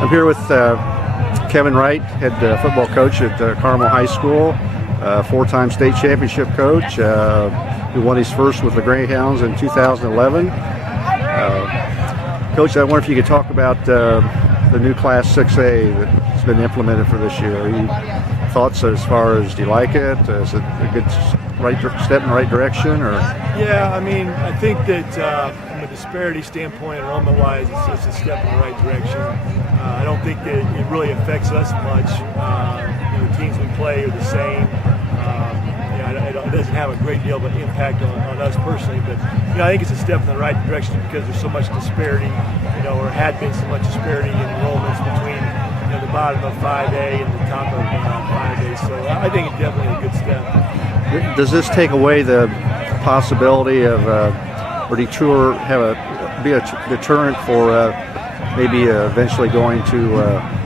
I'm here with Kevin Wright, head football coach at Carmel High School, four-time state championship coach, who won his first with the Greyhounds in 2011. Coach, I wonder if you could talk about the new Class 6A that's been implemented for this year. Any thoughts as far as, do you like it? Is it a good step in the right direction? Or? Yeah, I mean, I think that from a disparity standpoint, enrollment-wise, it's a step in the right direction. I don't think that it really affects us much. The teams we play are the same. It doesn't have a great deal of an impact on us personally, but I think it's a step in the right direction because there's so much disparity, or had been so much disparity in enrollments between the bottom of 5A and the top of 5A. So I think it's definitely a good step. Does this take away the possibility of, or be a deterrent for maybe eventually going to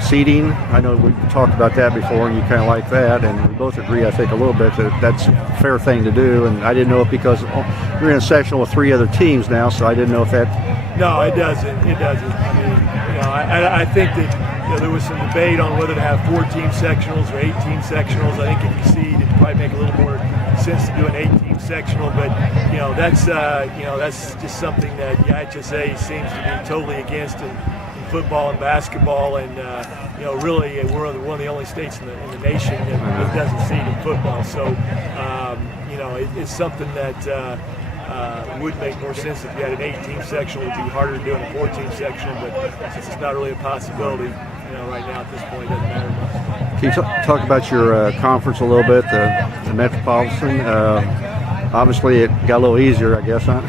seeding? I know we talked about that before, and you kind of like that, and we both agree, I think, a little bit that that's a fair thing to do. And I didn't know it because you're in a sectional with 3 other teams now, so I didn't know if that. No, it doesn't. It doesn't. I mean, I think that there was some debate on whether to have 14 sectionals or 18 sectionals. I think if you seed, it'd probably make a little more sense to do an 18 sectional, but that's just something that the IHSA seems to be totally against in football and basketball, and really we're one of the only states in the nation that doesn't seed in football. So it's something that would make more sense if you had an 18 sectional. It would be harder to do in a 14 sectional, but since it's not really a possibility, right now at this point, it doesn't matter much. Can you talk about your conference a little bit, the Metropolitan? Obviously, it got a little easier, I guess, huh?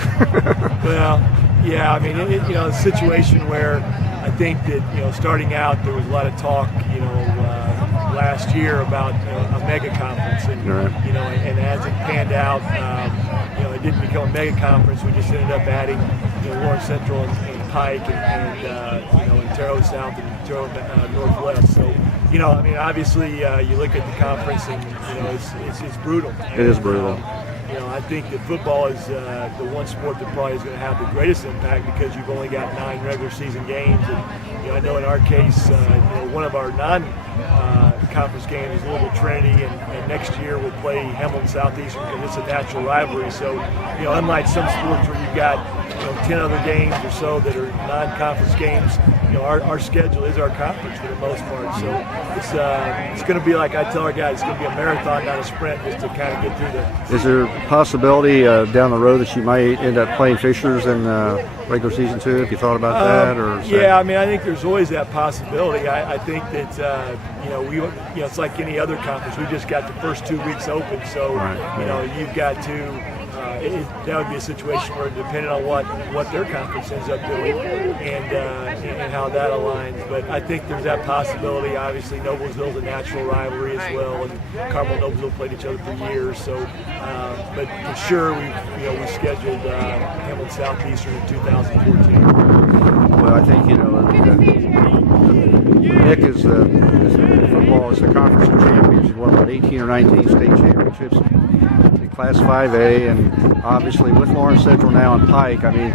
Well, yeah. I mean, a situation where I think that starting out there was a lot of talk, last year about a mega conference, and right. And as it panned out, it didn't become a mega conference. We just ended up adding Lawrence Central and Pike and Terre South and Terre Northwest. So I mean, obviously you look at the conference and it's brutal. It is brutal. I think that football is the one sport that probably is going to have the greatest impact because you've only got 9 regular season games, and I know in our case, one of our non-conference games is Louisville Trinity, and next year we'll play Hamilton Southeastern because it's a natural rivalry. So, unlike some sports where you've got 10 other games or so that are non-conference games, our schedule is our conference for the most part. So it's going to be, like I tell our guys, it's going to be a marathon, not a sprint, just to kind of get through the. Is there a possibility down the road that you might end up playing Fishers in regular season too? Have you thought about that? Or yeah, I mean, I think there's always that possibility. I think that it's like any other conference. We just got the first 2 weeks open, so right. You've got to. That would be a situation where, depending on what their conference ends up doing and how that aligns. But I think there's that possibility. Obviously, Noblesville's a natural rivalry as well, and Carmel and Noblesville played each other for years. So, but for sure, we scheduled Hamilton Southeastern in 2014. Well, I think Nick is football is the conference champions. He's won about 18 or 19 state championships in Class 5A, and obviously with Lawrence Central now and Pike, I mean,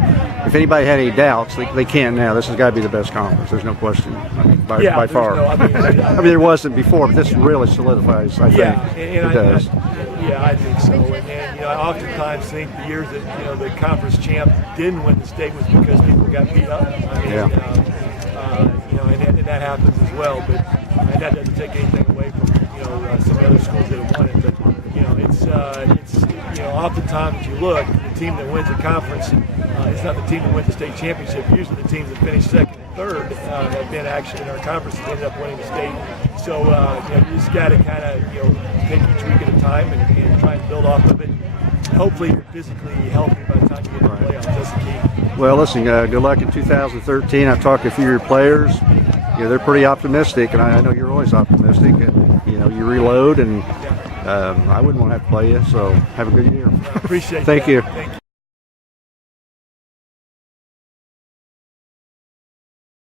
if anybody had any doubts, they can't now. This has got to be the best conference. There's no question. I mean, by far. I mean, there wasn't before, but this really solidifies. I think it does. I think so. And I oftentimes think the years that the conference champ didn't win the state was because people got beat up. I mean, and that happens as well. But that doesn't take anything away from some of the other schools that have won it. But it's oftentimes if you look, the team that wins the conference, it's not the team that wins the state championship. Usually the teams that finish second and third have been actually in our conference and ended up winning the state. So you just got to kind of take each week at a time and try and build off of it. Hopefully you're physically healthy by the time you get to the playoffs. That's the key. Well, listen, good luck in 2013. I've talked to a few of your players. They're pretty optimistic, and I know you're always optimistic. And you reload, and I wouldn't want to have to play you. So have a good year. I appreciate Thank that. you. Thank you.